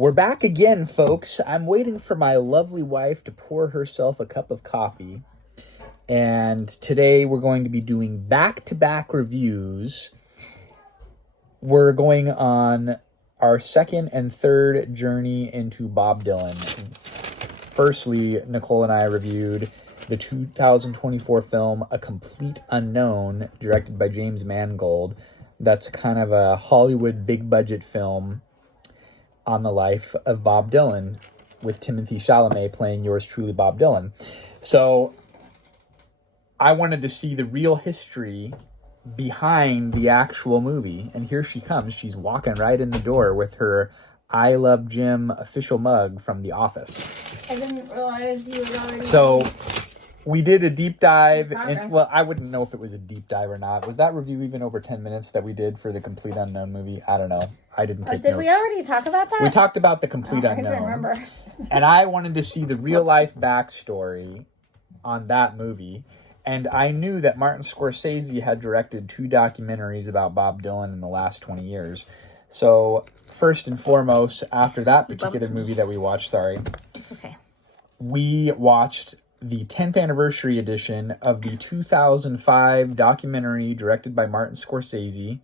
We're back again, folks. I'm waiting for my lovely wife to pour herself a cup of coffee. And today we're going to be doing back-to-back reviews. We're going on our second and third journey into Bob Dylan. Firstly, Nicole and I reviewed the 2024 film A Complete Unknown, directed by James Mangold. That's kind of a Hollywood big-budget film on the life of Bob Dylan, with Timothée Chalamet playing yours truly, Bob Dylan. So I wanted to see the real history behind the actual movie, and here she comes. She's walking right in the door with her I Love Jim official mug from The Office. I didn't realize you were already... So we did a deep dive, and well, I wouldn't know if it was a deep dive or not. Was that review even over 10 minutes that we did for the Complete Unknown movie? I don't know. I didn't take Did notes. we already talk about that? We talked about the Complete Unknown. I don't remember. And I wanted to see the real-life backstory on that movie. And I knew that Martin Scorsese had directed 2 documentaries about Bob Dylan in the last 20 years. So first and foremost, after that particular movie that we watched, It's okay. we watched the 10th anniversary edition of the 2005 documentary directed by Martin Scorsese,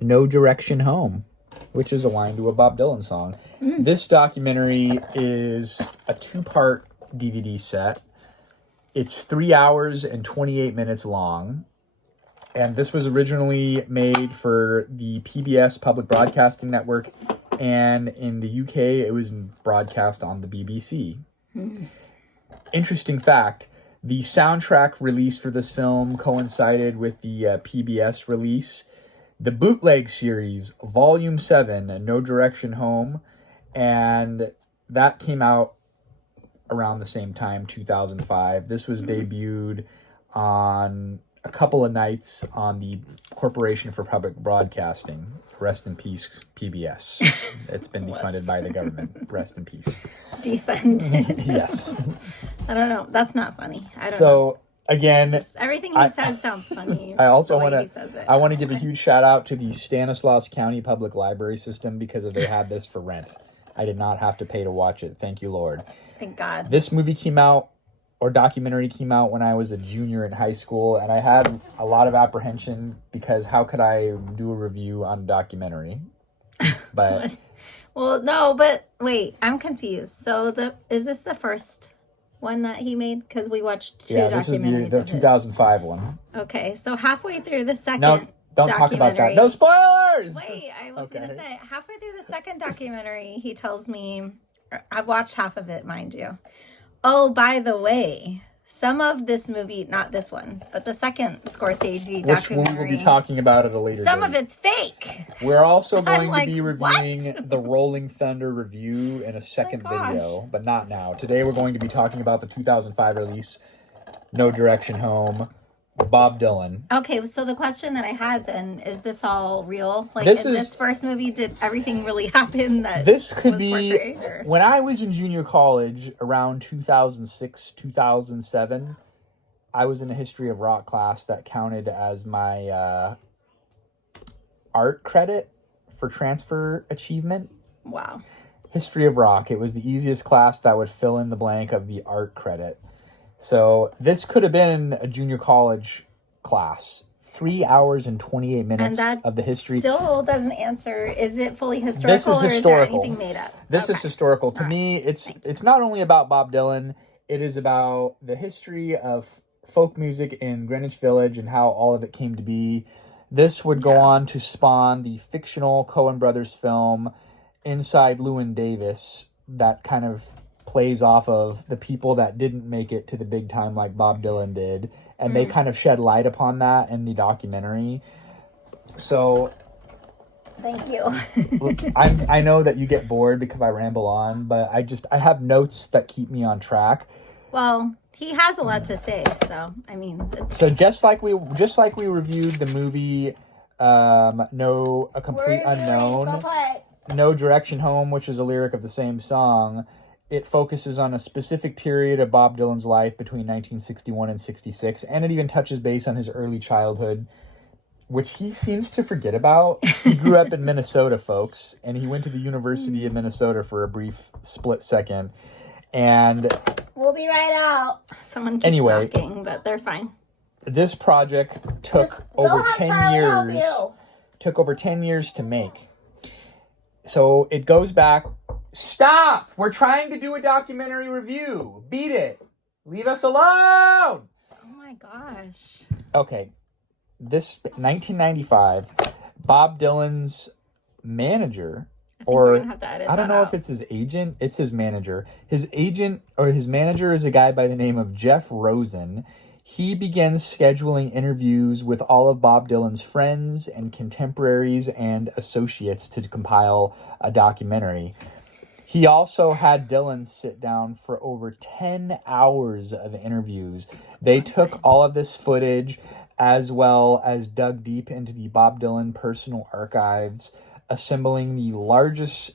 No Direction Home, which is a line to a Bob Dylan song. This documentary is a 2-part DVD set. It's 3 hours and 28 minutes long. And this was originally made for the PBS Public Broadcasting Network, and in the UK, it was broadcast on the BBC. Interesting fact, the soundtrack release for this film coincided with the PBS release. The bootleg series, Volume 7, No Direction Home, and that came out around the same time, 2005. This was debuted on a couple of nights on the Corporation for Public Broadcasting. Rest in peace, PBS. It's been defunded by the government. Rest in peace. Defunded. Yes. I don't know. That's not funny. I don't know. So, again, Just everything he says sounds funny. I also the way want he says it. to. I want to give a huge shout out to the Stanislaus County Public Library System because they had this for rent. I did not have to pay to watch it. Thank you, Lord. Thank God. This movie came out, or documentary came out, when I was a junior in high school, and I had a lot of apprehension because how could I do a review on a documentary? But Well, no, but wait, I'm confused. So is this the first one that he made? Because we watched 2 yeah, this is documentaries. the 2005 one. Okay, so halfway through the second No, don't talk about that. documentary- No spoilers! Wait, I was Okay. going to say, halfway through the second documentary, he tells me, I've watched half of it, mind you. Oh, by the way, some of this movie, not this one, but the second Scorsese Which documentary. we will be talking about at a later Some date. of it's fake. We're also going like, to be what? reviewing the Rolling Thunder review in a second gosh. video, but not now. Today we're going to be talking about the 2005 release, No Direction Home, Bob Dylan. Okay, so the question that I had then, is this all real? Like, This in is- this first movie, did everything really happen that This could was be, portrayed, or- when I was in junior college, around 2006, 2007, I was in a history of rock class that counted as my art credit for transfer achievement. Wow. History of rock. It was the easiest class that would fill in the blank of the art credit. So this could have been a junior college class. 3 hours and 28 And minutes that of the history. still doesn't answer, is it fully historical This is or historical. is there anything made up? This is Okay. historical. To me, it's not only about Bob Dylan, it is about the history of folk music in Greenwich Village and how all of it came to be. This would go on to spawn the fictional Coen Brothers film Inside Llewyn Davis that kind of plays off of the people that didn't make it to the big time like Bob Dylan did, and they kind of shed light upon that in the documentary. So Thank you. I know that you get bored because I ramble on, but I have notes that keep me on track. Well, he has a lot to say, so I mean, So just like we reviewed the movie A Complete Unknown, No Direction Home, which is a lyric of the same song, it focuses on a specific period of Bob Dylan's life between 1961 and 66, and it even touches base on his early childhood. which he seems to forget about. He grew up in Minnesota, folks, and he went to the University of Minnesota for a brief split second. And we'll be right out. Someone keeps knocking, but they're fine. This project took over 10 years. Took over 10 years to make. So it goes back. Stop! We're trying to do a documentary review. Beat it. Leave us alone. Oh my gosh. Okay. This 1995, Bob Dylan's manager, or I don't know if it's his agent, it's his manager. His agent or his manager is a guy by the name of Jeff Rosen. He begins scheduling interviews with all of Bob Dylan's friends and contemporaries and associates to compile a documentary. He also had Dylan sit down for over 10 hours of interviews. They took all of this footage as well as dug deep into the Bob Dylan personal archives, assembling the largest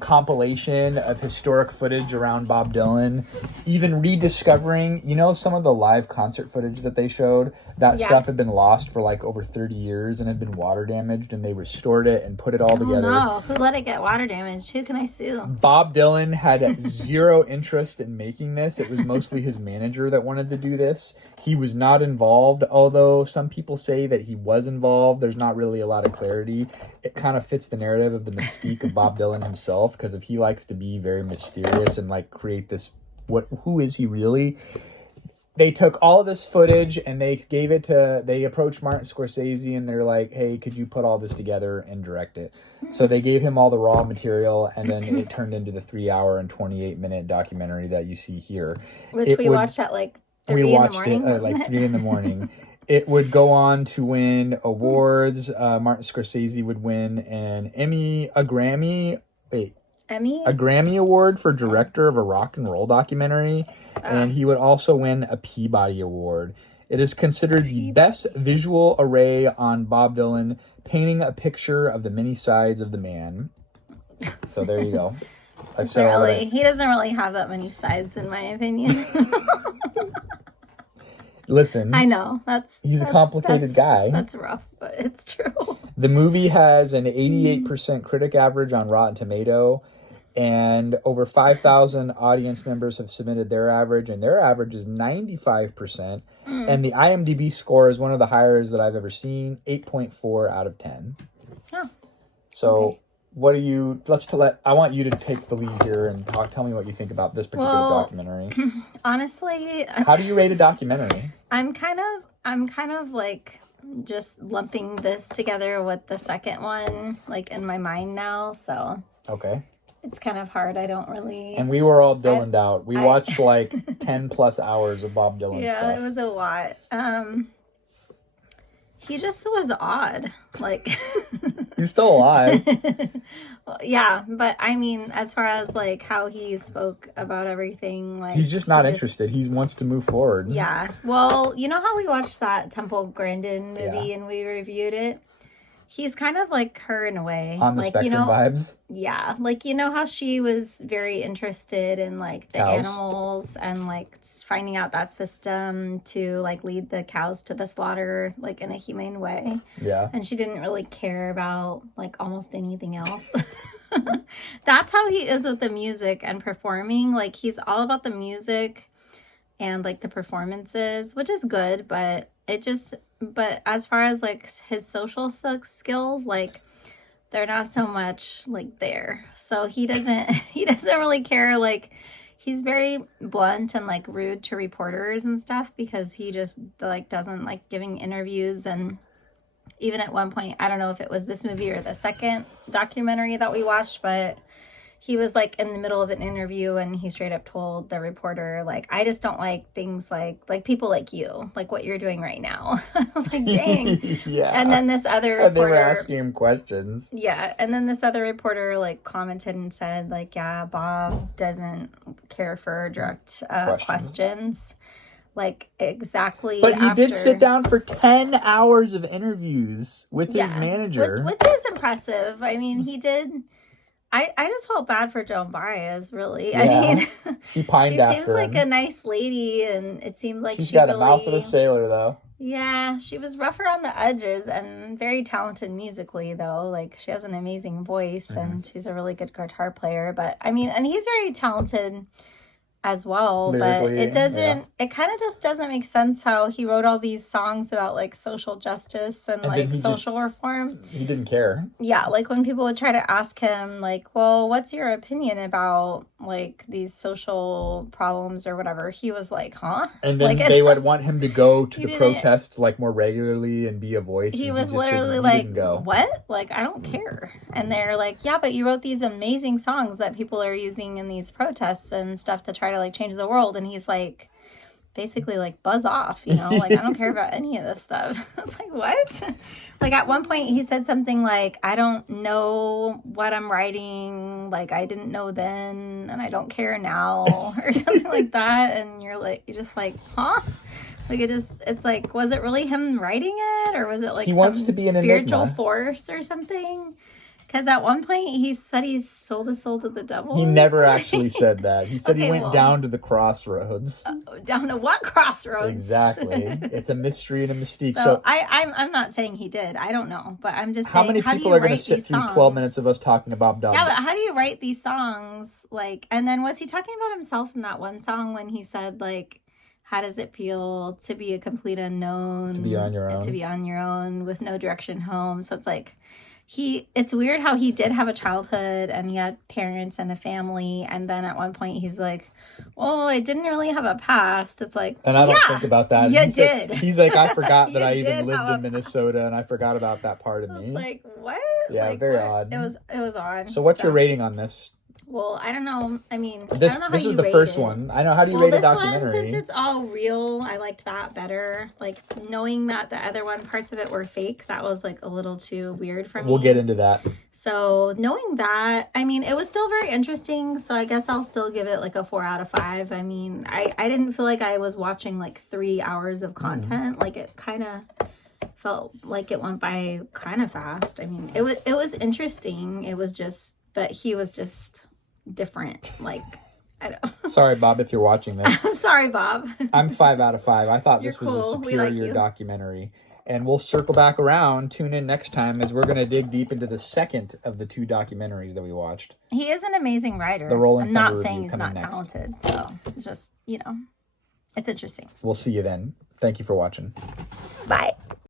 compilation of historic footage around Bob Dylan, even rediscovering, some of the live concert footage that they showed, that stuff had been lost for like over 30 years and had been water damaged, and they restored it and put it all together. No, who let it get water damaged? Who can I sue? Bob Dylan had zero interest in making this. It was mostly his manager that wanted to do this. He was not involved, although some people say that he was involved. There's not really a lot of clarity. It kind of fits the narrative of the mystique of Bob Dylan himself, because if he likes to be very mysterious and like create this, who is he really? They took all of this footage and they approached Martin Scorsese and they're like, hey, could you put all this together and direct it? So they gave him all the raw material, and then it turned into the 3-hour and 28-minute documentary that you see here. Which we watched at like 3 in the morning. It at like 3 in the morning. It would go on to win awards. Martin Scorsese would win an Emmy Award for director of a rock and roll documentary, and he would also win a Peabody Award. It is considered the best visual array on Bob Dylan, painting a picture of the many sides of the man. So there you go. I've said all that. He doesn't really have that many sides, in my opinion. Listen, I know he's a complicated guy. That's rough, but it's true. The movie has an 88% critic average on Rotten Tomato, and over 5,000 audience members have submitted their average, and their average is 95%. And the IMDb score is one of the highest that I've ever seen, 8.4 out of 10. Oh. So, okay. I want you to take the lead here and tell me what you think about this particular documentary. Honestly, how do you rate a documentary? I'm kind of like just lumping this together with the second one, like in my mind now. So okay, it's kind of hard. I don't really. And we were all Dylan'd out. We watched like 10 plus hours of Bob Dylan stuff. Yeah, it was a lot. He just was odd. Like he's still alive. Well, yeah, but I mean, as far as like how he spoke about everything, like he's just not interested. He wants to move forward. Yeah. Well, you know how we watched that Temple Grandin movie and we reviewed it? He's kind of like her in a way. On the like, Spectrum vibes? Yeah. Like, you know how she was very interested in like the cows. Animals and like finding out that system to like lead the cows to the slaughter like in a humane way. Yeah. And she didn't really care about like almost anything else. That's how he is with the music and performing. Like he's all about the music and like the performances, which is good, but as far as like his social skills, like they're not so much like there. So he doesn't really care. Like he's very blunt and like rude to reporters and stuff because he just like doesn't like giving interviews. And even at one point, I don't know if it was this movie or the second documentary that we watched, but he was like in the middle of an interview and he straight up told the reporter, like, I just don't like things like people like you, like what you're doing right now. I was like, dang. Yeah. And then this other reporter. They were asking him questions. Yeah. And then this other reporter like commented and said like, yeah, Bob doesn't care for direct questions. Like exactly. But he did sit down for 10 hours of interviews with his manager. Which is impressive. I mean, he did. I just felt bad for Joan Baez, really. Yeah. I mean, she pined after him. She seems like a nice lady, and it seemed like she's got a mouth of a sailor, though. Yeah, she was rougher on the edges and very talented musically, though. Like, she has an amazing voice and she's a really good guitar player. But, I mean, and he's very talented as well, but it doesn't, it kind of just doesn't make sense how he wrote all these songs about like social justice and like social reform. He didn't care. Yeah, like when people would try to ask him like, well, what's your opinion about like these social problems or whatever, he was like, huh? And then like, they would want him to go to the protest like more regularly and be a voice. He was literally like, what? Like, I don't care. And they're like, yeah, but you wrote these amazing songs that people are using in these protests and stuff to try to like change the world. And he's like, basically like, buzz off, you know, like, I don't care about any of this stuff. It's like, what? Like, at one point he said something like, I don't know what I'm writing, like, I didn't know then and I don't care now, or something like that. And you're just like, huh? Like, it's like, was it really him writing it, or was it like he wants to be an spiritual enigma. force or something? Because at one point he said he sold his soul to the devil. He never actually said that. He said he went down to the crossroads. Down to what crossroads? Exactly. It's a mystery and a mystique. So I'm not saying he did. I don't know. But I'm just saying, how many people are going to sit through 12 minutes of us talking about Bob Dylan? Yeah, but how do you write these songs? Like, and then was he talking about himself in that one song when he said, like, how does it feel to be a complete unknown? To be on your own. And to be on your own with no direction home. So it's like, it's weird how he did have a childhood and he had parents and a family. And then at one point he's like, well, I didn't really have a past. It's like, and I don't think about that. You did. He's like, I forgot that I even lived in Minnesota and I forgot about that part of me. Like, what? Yeah, like, very what? odd. It was odd. So what's your rating on this? Well, I don't know. I mean, this I don't know this how is you the rate first it. one. I know. How do you rate a documentary? One, since it's all real, I liked that better. Like, knowing that the other one, parts of it were fake, that was like a little too weird for me. We'll get into that. So knowing that, I mean, it was still very interesting. So I guess I'll still give it like a 4 out of 5. I mean, I didn't feel like I was watching like 3 hours of content. Like, it kind of felt like it went by kind of fast. I mean, it was interesting. It was just, but he was just different. Like, I don't. Sorry, Bob, if you're watching this. I'm sorry, Bob. I'm 5 out of 5. I thought this was a superior documentary. And we'll circle back around. Tune in next time as we're going to dig deep into the second of the 2 documentaries that we watched. He is an amazing writer. The Rolling I'm Thunder not saying he's not next. talented. So it's just, it's interesting. We'll see you then. Thank you for watching. Bye.